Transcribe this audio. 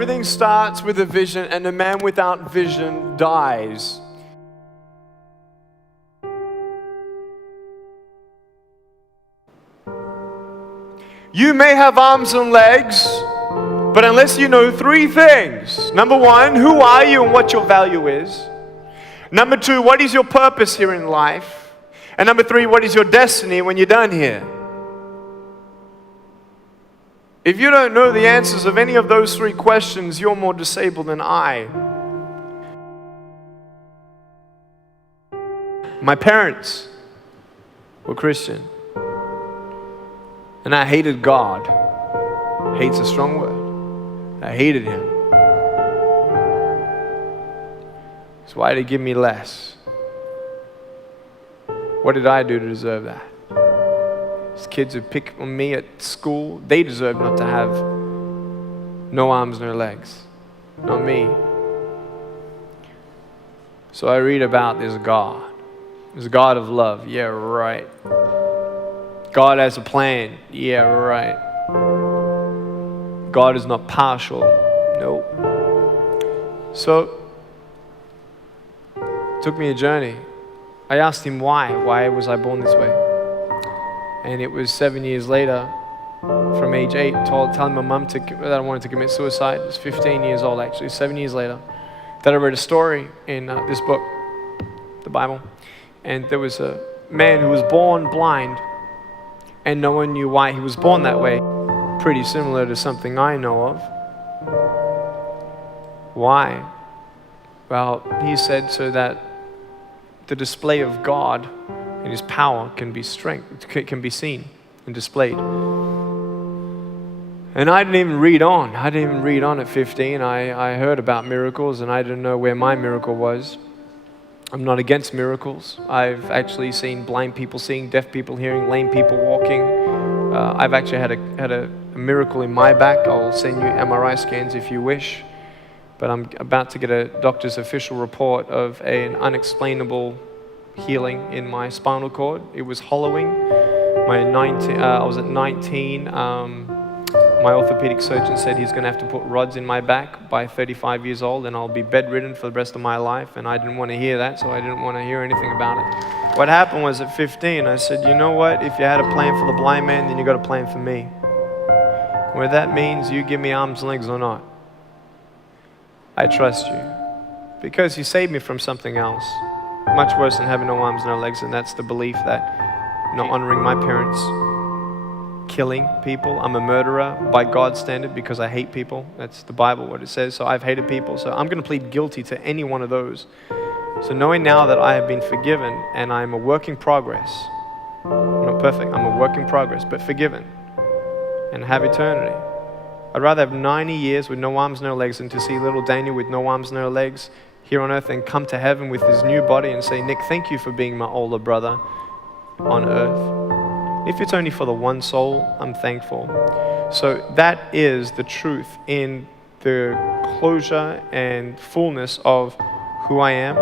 Everything starts with a vision, and a man without vision dies. You may have arms and legs, but unless you know three things. Number one, who are you and what your value is? Number two, what is your purpose here in life? And number three, what is your destiny when you're done here? If you don't know the answers of any of those three questions, you're more disabled than I. My parents were Christian, and I hated God. Hate's a strong word. I hated Him. So why did He give me less? What did I do to deserve that? These kids who pick on me at school, they deserve not to have no arms, no legs. Not me. So I read about this God. There's a God of love. Yeah, right. God has a plan. Yeah, right. God is not partial. Nope. So, it took me a journey. I asked Him why. Why was I born this way? And it was 7 years later, from age 8, telling my mum that I wanted to commit suicide. I was 15 years old, actually, 7 years later, that I read a story in this book, the Bible. And there was a man who was born blind, and no one knew why he was born that way. Pretty similar to something I know of. Why? Well, he said so that the display of God and His power can be seen and displayed. And I didn't even read on. I didn't even read on at 15. I heard about miracles, and I didn't know where my miracle was. I'm not against miracles. I've actually seen blind people seeing, deaf people hearing, lame people walking. I've actually had a miracle in my back. I'll send you MRI scans if you wish. But I'm about to get a doctor's official report of an unexplainable healing in my spinal cord. It was hollowing. I was at 19. My orthopedic surgeon said he's going to have to put rods in my back by 35 years old, and I'll be bedridden for the rest of my life. And I didn't want to hear that, so I didn't want to hear anything about it. What happened was at 15, I said, you know what? If you had a plan for the blind man, then you got a plan for me. Whether that means you give me arms and legs or not, I trust you. Because you saved me from something else, much worse than having no arms, no legs, and that's the belief that not honoring my parents, killing people. I'm a murderer by God's standard because I hate people. That's the Bible, what it says. So I've hated people. So I'm going to plead guilty to any one of those. So knowing now that I have been forgiven and I'm a work in progress, I'm not perfect, I'm a work in progress, but forgiven and have eternity. I'd rather have 90 years with no arms, no legs than to see little Daniel with no arms, no legs here on earth and come to heaven with his new body and say, Nick, thank you for being my older brother on earth. If it's only for the one soul, I'm thankful. So that is the truth in the closure and fullness of who I am,